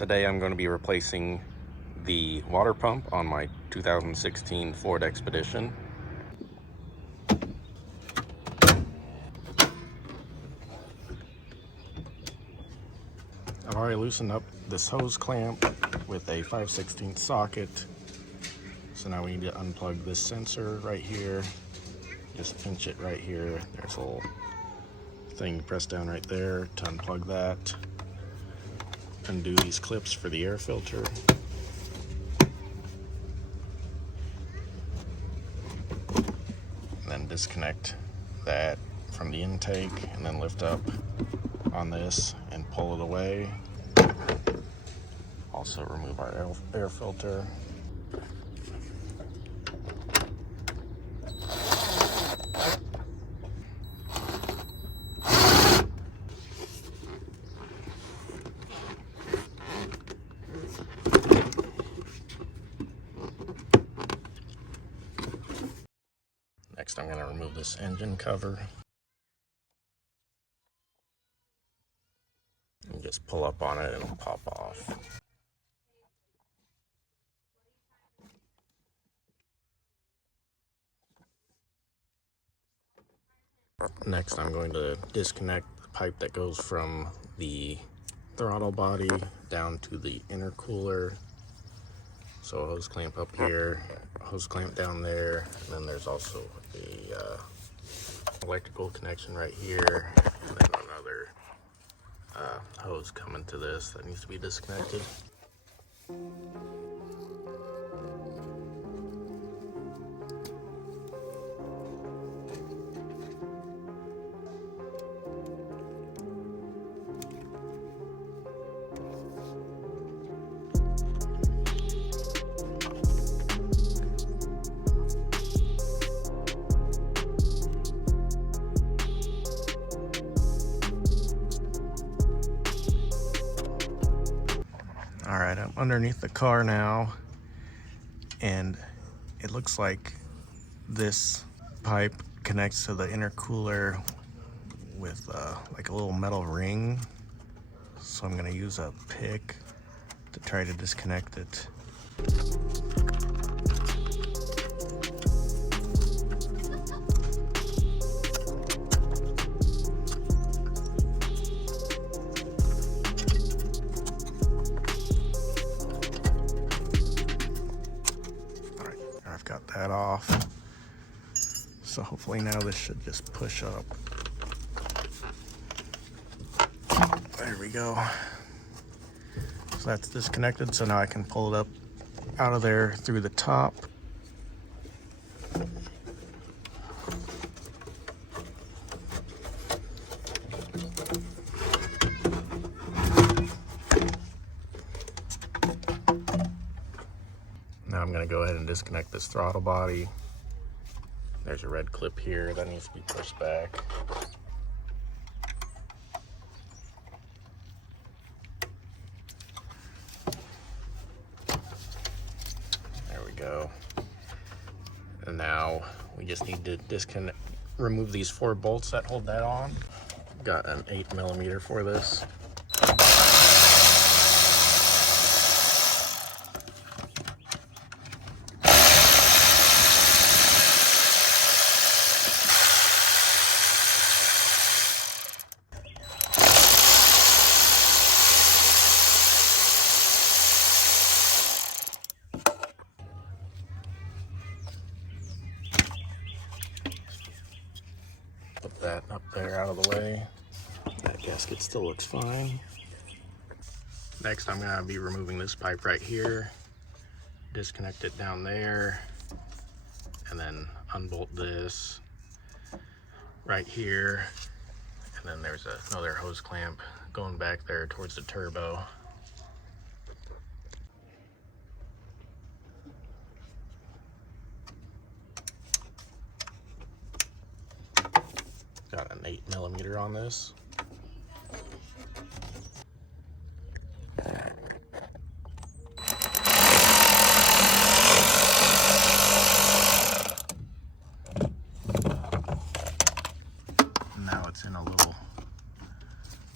Today I'm going to be replacing the water pump on my 2016 Ford Expedition. I've already loosened up this hose clamp with a 5/16 socket. So now we need to unplug this sensor right here. Just pinch it right here. There's a little thing you press down right there to unplug that. Undo these clips for the air filter. And then disconnect that from the intake and then lift up on this and pull it away. Also remove our air filter. Next, I'm going to remove this engine cover and just pull up on it and it'll pop off. Next, I'm going to disconnect the pipe that goes from the throttle body down to the intercooler. So a hose clamp up here, a hose clamp down there, and then there's also a electrical connection right here, and then another hose coming to this that needs to be disconnected. All right, I'm underneath the car now, and it looks like this pipe connects to the intercooler with like a little metal ring. So I'm gonna use a pick to try to disconnect it. Got that off. So hopefully now this should just push up. There we go. So that's disconnected, so now I can pull it up out of there through the top. Now I'm going to go ahead and disconnect this throttle body. There's a red clip here that needs to be pushed back. There we go. And now we just need to remove these 4 bolts that hold that on. Got an 8mm for this. Put that up there out of the way. That gasket still looks fine. Next, I'm gonna be removing this pipe right here, disconnect it down there, and then unbolt this right here. And then there's another hose clamp going back there towards the turbo. Got an 8mm on this. Now it's in a little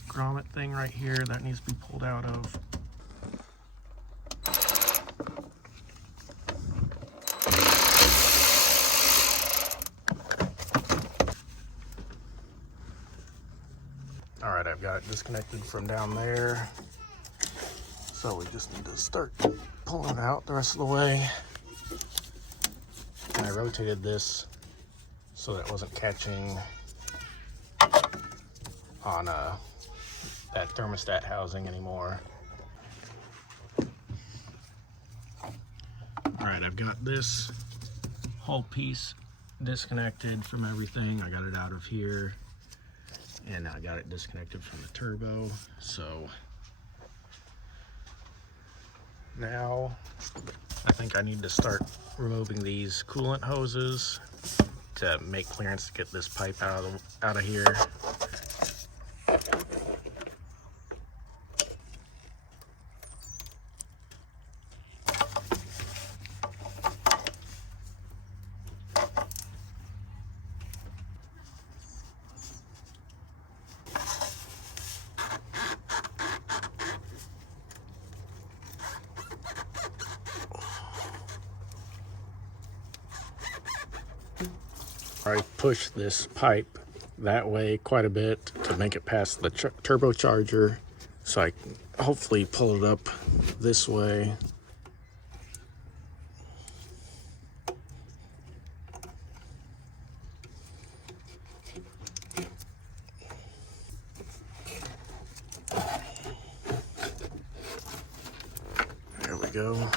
grommet thing right here that needs to be pulled out of. got it disconnected from down there. So we just need to start pulling it out the rest of the way. And I rotated this so that it wasn't catching on that thermostat housing anymore. All right, I've got this whole piece disconnected from everything. I got it out of here, and I got it disconnected from the turbo. So now I think I need to start removing these coolant hoses to make clearance to get this pipe out of here. I pushed this pipe that way quite a bit to make it past the turbocharger, so I can hopefully pull it up this way. There we go.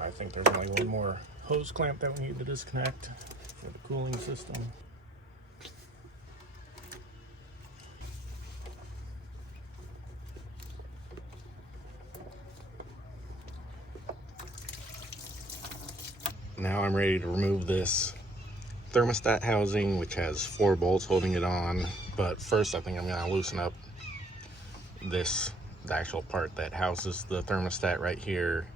I think there's only one more hose clamp that we need to disconnect for the cooling system. Now I'm ready to remove this thermostat housing, which has 4 bolts holding it on. But first I think I'm going to loosen up the actual part that houses the thermostat right here,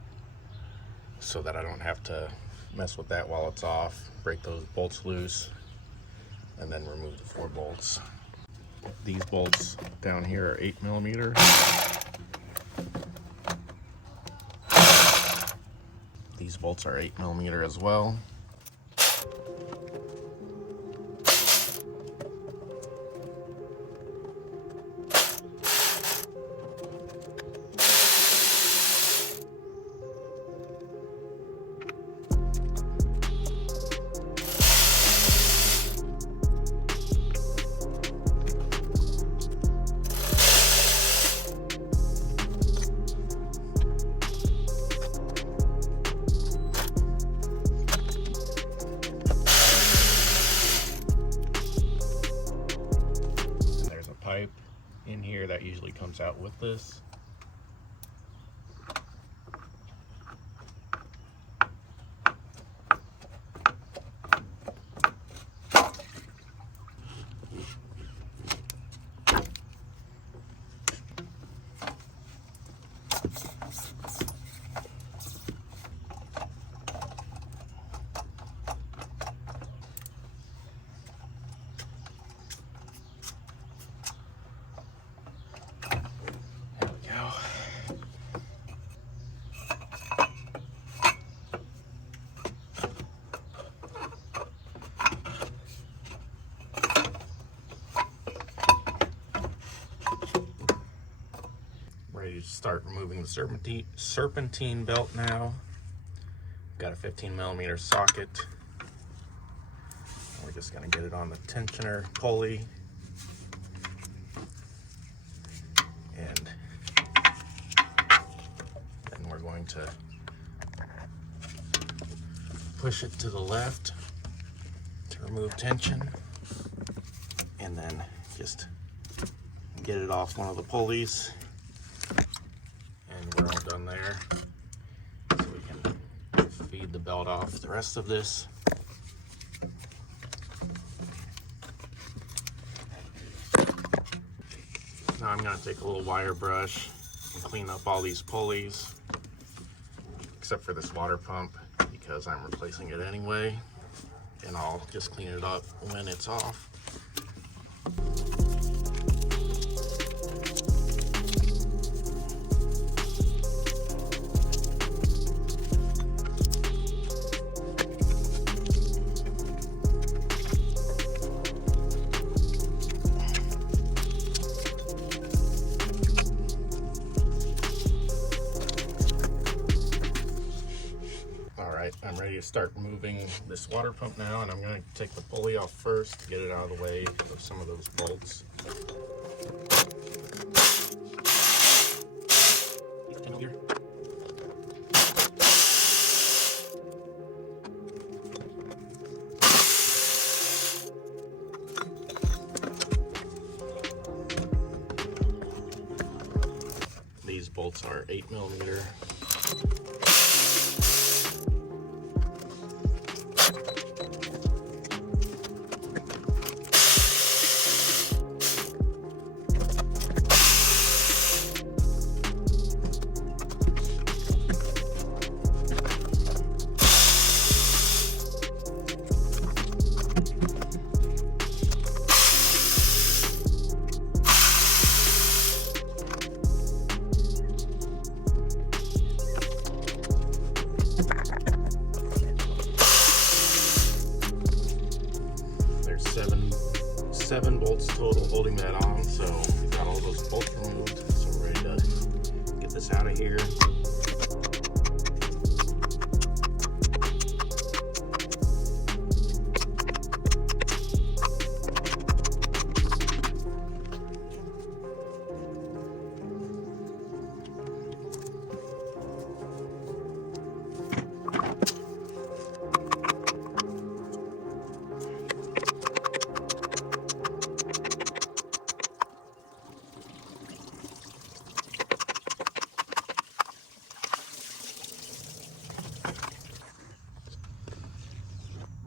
so that I don't have to mess with that while it's off. Break those bolts loose and then remove the 4 bolts. These bolts down here are 8mm. These bolts are 8mm as well. Pipe in here that usually comes out with this. Ready to start removing the serpentine belt now. Got a 15mm socket. We're just going to get it on the tensioner pulley. going to push it to the left to remove tension, and then just get it off one of the pulleys, and we're all done there. So we can feed the belt off the rest of this. Now I'm going to take a little wire brush and clean up all these pulleys, except for this water pump, because I'm replacing it anyway, and I'll just clean it up when it's off. I'm ready to start moving this water pump now, and I'm going to take the pulley off first to get it out of the way of some of those bolts. These bolts are 8mm. Seven bolts total holding that on, so we got all those bolts removed, so we're ready to get this out of here.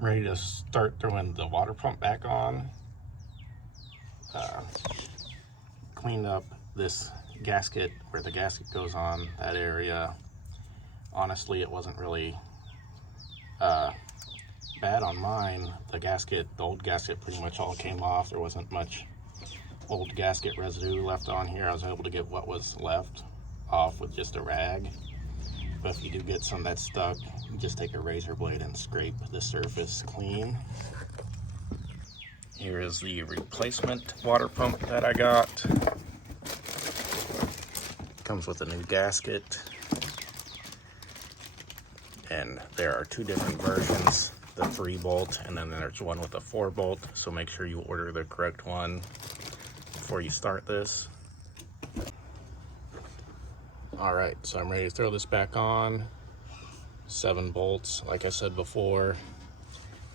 Ready to start throwing the water pump back on. Cleaned up this gasket where the gasket goes on, that area. Honestly, it wasn't really bad on mine. The old gasket pretty much all came off. There wasn't much old gasket residue left on here. I was able to get what was left off with just a rag. But if you do get some that's stuck, you just take a razor blade and scrape the surface clean. Here is the replacement water pump that I got. Comes with a new gasket. And there are two different versions, the 3-bolt, and then there's one with a 4-bolt. So make sure you order the correct one before you start this. All right, so I'm ready to throw this back on. 7 bolts, like I said before.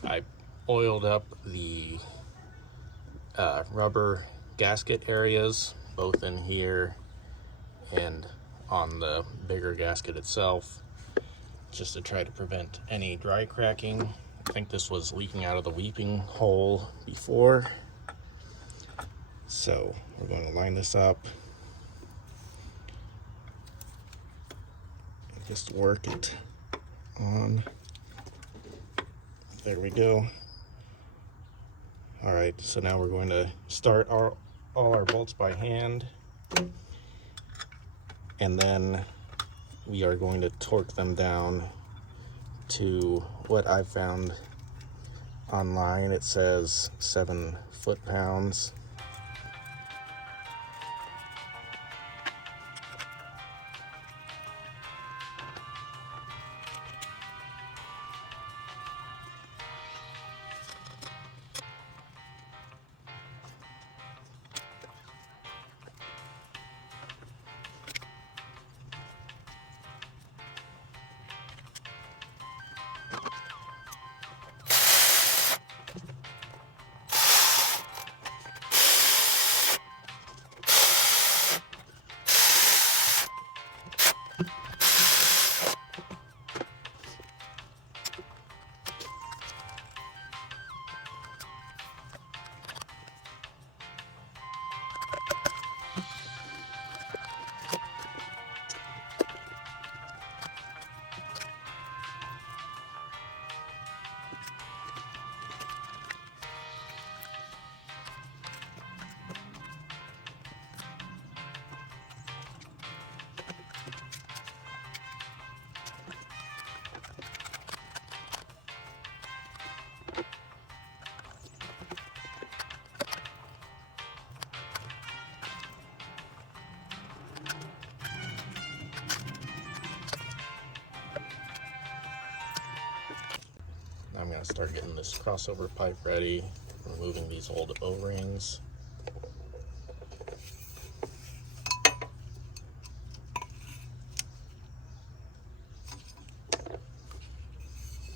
I oiled up the rubber gasket areas, both in here and on the bigger gasket itself, just to try to prevent any dry cracking. I think this was leaking out of the weeping hole before. So we're going to line this up. Just work it on. There we go. All right, so now we're going to start all our bolts by hand, and then we are going to torque them down to what I found online. It says 7 foot-pounds. to start getting this crossover pipe ready, removing these old O-rings.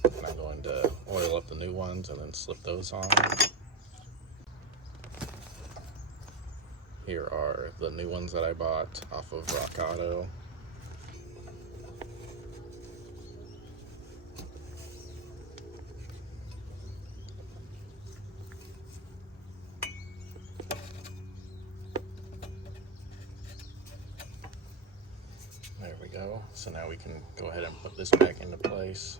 And I'm going to oil up the new ones and then slip those on. Here are the new ones that I bought off of Rock Auto. There we go. So now we can go ahead and put this back into place.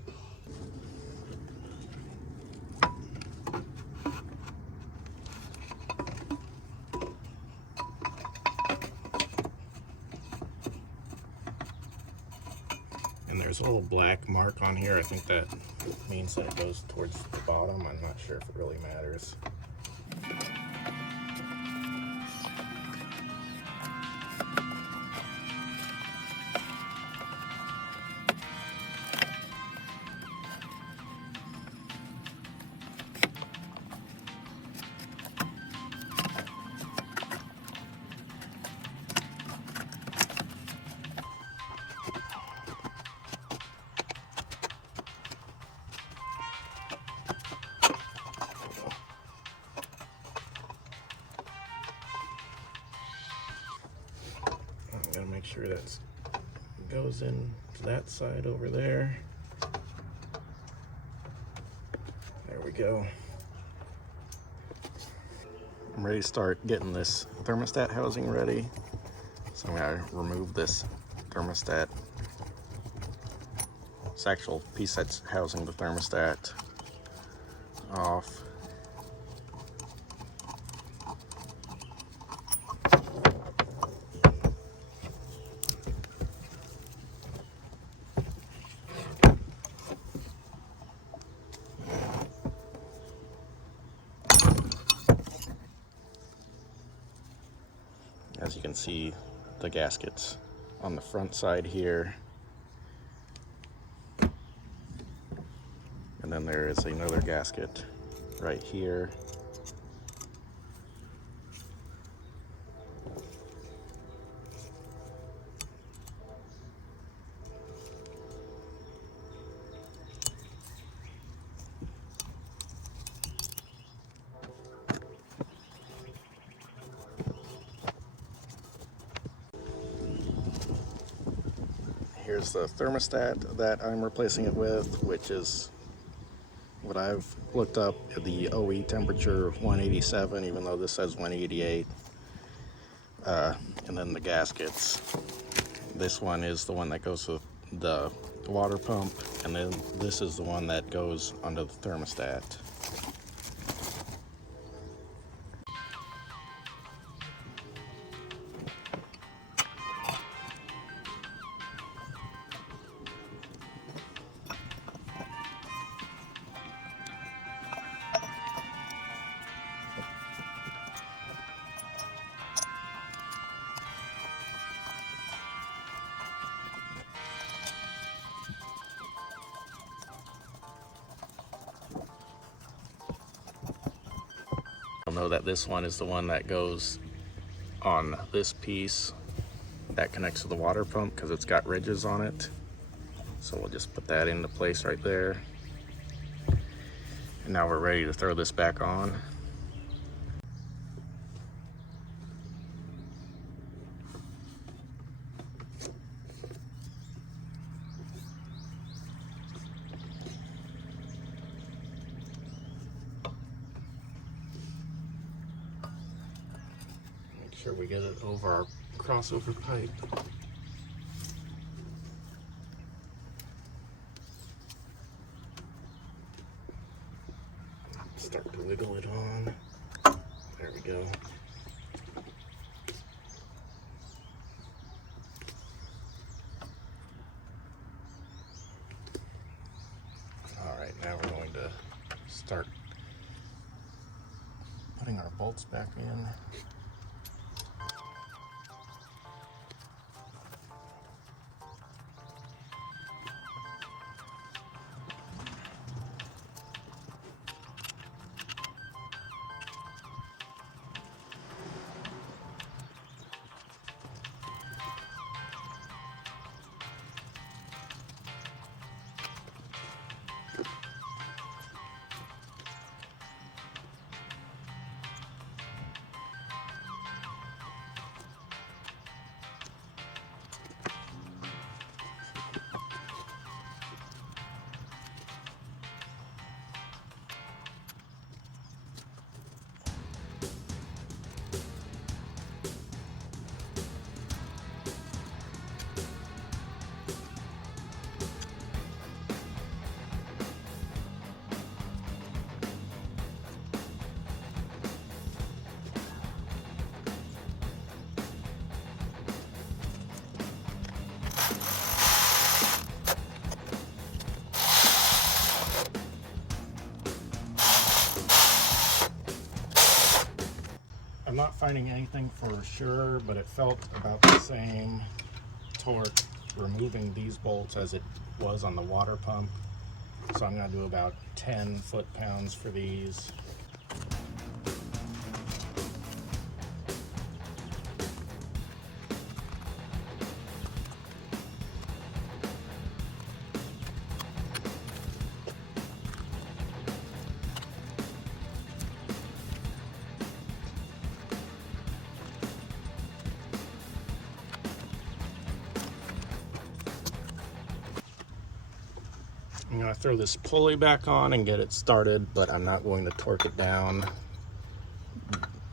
And there's a little black mark on here. I think that means that it goes towards the bottom. I'm not sure if it really matters. Gotta make sure that goes in to that side over there. There we go. I'm ready to start getting this thermostat housing ready. So I'm gonna remove this thermostat. This actual piece that's housing the thermostat off. As you can see, the gaskets on the front side here. And then there is another gasket right here. Here's the thermostat that I'm replacing it with, which is what I've looked up, the OE temperature 187, even though this says 188. And then the gaskets. This one is the one that goes with the water pump, and then this is the one that goes under the thermostat. You'll know that this one is the one that goes on this piece that connects to the water pump because it's got ridges on it. So we'll just put that into place right there. And now we're ready to throw this back on. Make sure we get it over our crossover pipe. Start to wiggle it on. There we go. Alright, now we're going to start putting our bolts back in. finding anything for sure, but it felt about the same torque removing these bolts as it was on the water pump. So I'm going to do about 10 foot-pounds for these. I'm going to throw this pulley back on and get it started, but I'm not going to torque it down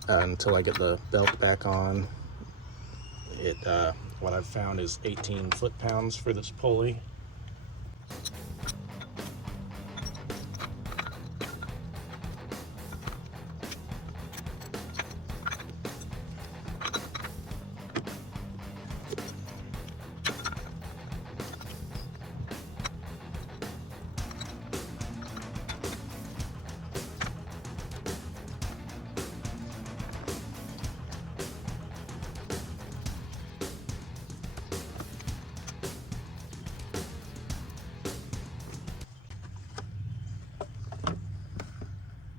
until I get the belt back on. What I've found is 18 foot-pounds for this pulley.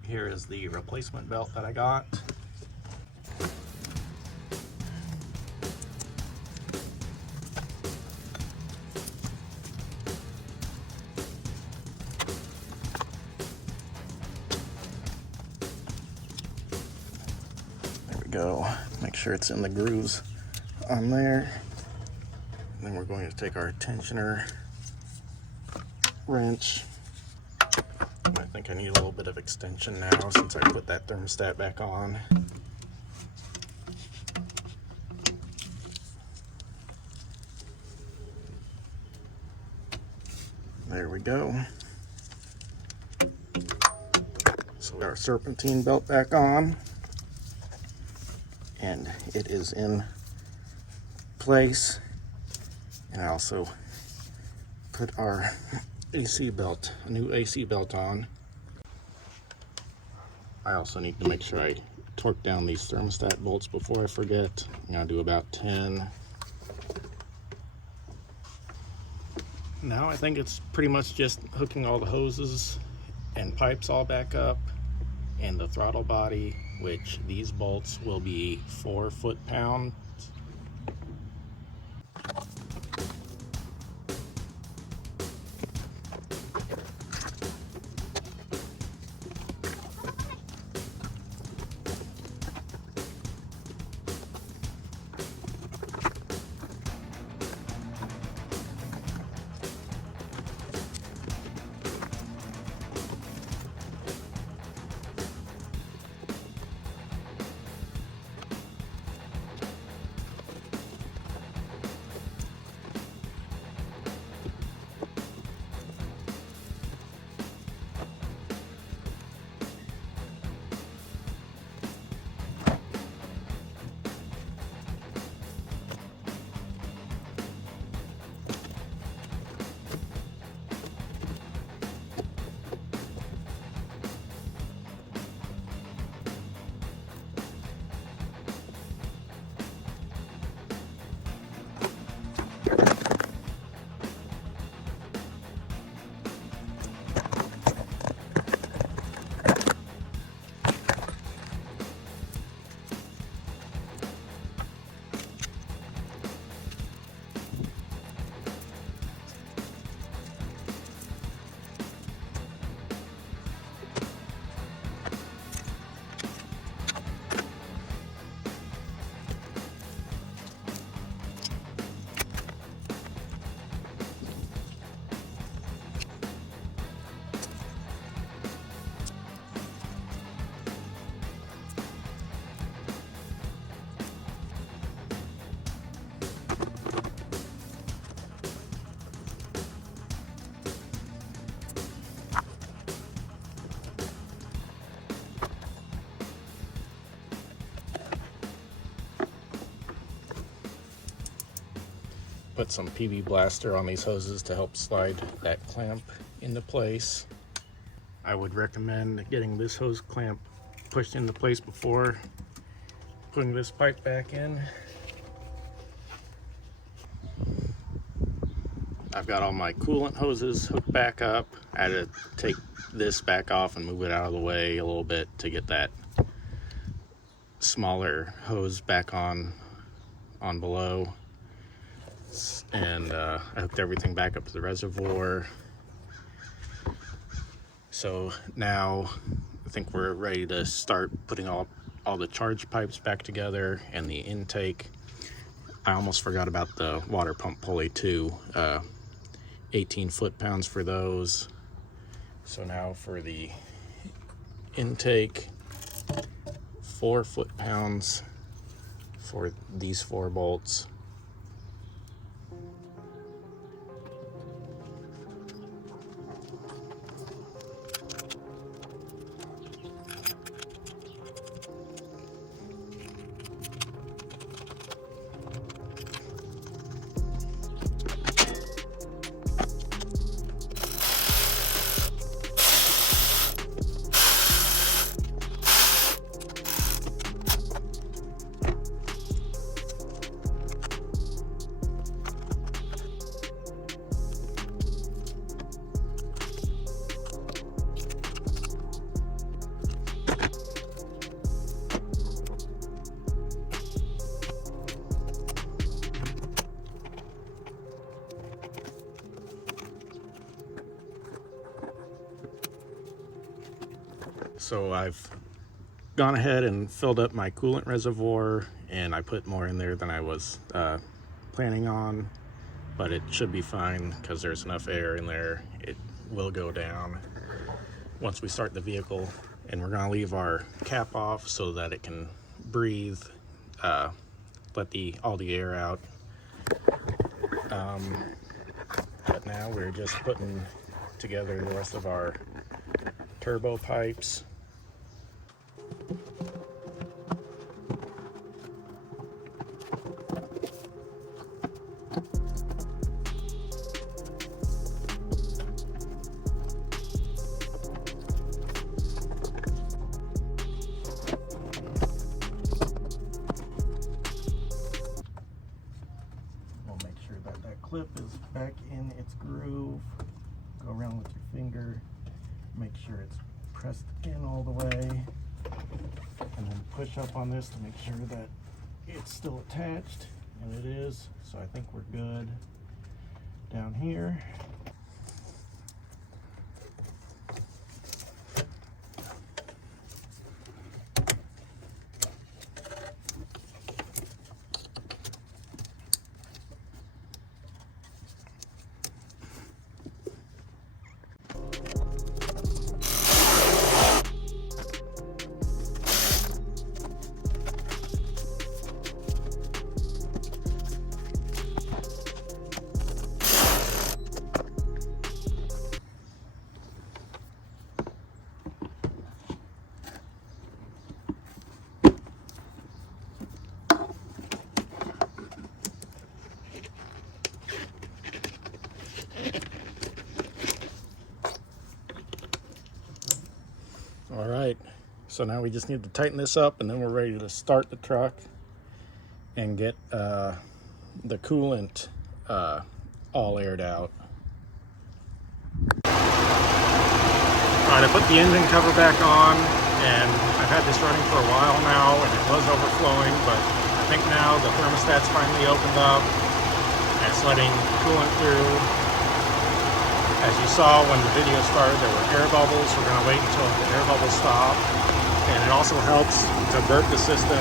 Here is the replacement belt that I got. There we go. Make sure it's in the grooves on there. And then we're going to take our tensioner wrench. I think I need a little bit of extension now since I put that thermostat back on. There we go. So we got our serpentine belt back on, and it is in place. And I also put our AC belt, a new AC belt on. I also need to make sure I torque down these thermostat bolts before I forget. I'm gonna do about 10. Now I think it's pretty much just hooking all the hoses and pipes all back up, and the throttle body, which these bolts will be 4 foot-pounds. Put some PV Blaster on these hoses to help slide that clamp into place. I would recommend getting this hose clamp pushed into place before putting this pipe back in. I've got all my coolant hoses hooked back up. I had to take this back off and move it out of the way a little bit to get that smaller hose back on below. And I hooked everything back up to the reservoir. So now I think we're ready to start putting all the charge pipes back together and the intake. I almost forgot about the water pump pulley too. 18 foot-pounds for those. So now for the intake, 4 foot-pounds for these 4 bolts. So I've gone ahead and filled up my coolant reservoir, and I put more in there than I was planning on, but it should be fine because there's enough air in there. It will go down once we start the vehicle, and we're gonna leave our cap off so that it can breathe, let all the air out. But now we're just putting together the rest of our turbo pipes. We'll make sure that that clip is back in its groove. Go around with your finger, make sure it's pressed in all the way, and then push up on this to make sure that it's still attached, and it is. So I think we're good down here. All right, so now we just need to tighten this up, and then we're ready to start the truck and get the coolant all aired out. All right, I put the engine cover back on, and I've had this running for a while now, and it was overflowing, but I think now the thermostat's finally opened up, and it's letting coolant through. As you saw when the video started, there were air bubbles. We're going to wait until the air bubbles stop. And it also helps to burp the system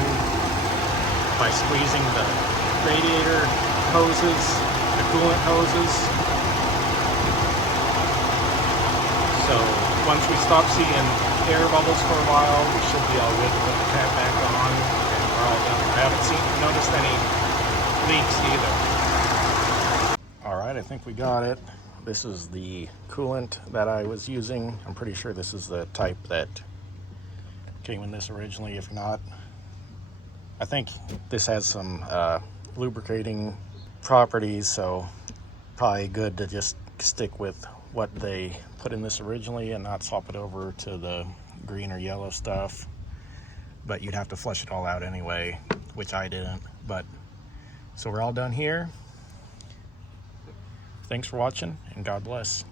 by squeezing the radiator hoses, the coolant hoses. So once we stop seeing air bubbles for a while, we should be all good to put the cap back on, and we're all done. I haven't noticed any leaks either. All right, I think we got it. This is the coolant that I was using. I'm pretty sure this is the type that came in this originally. If not, I think this has some lubricating properties, so probably good to just stick with what they put in this originally and not swap it over to the green or yellow stuff. but you'd have to flush it all out anyway, which I didn't. But so we're all done here. Thanks for watching, and God bless.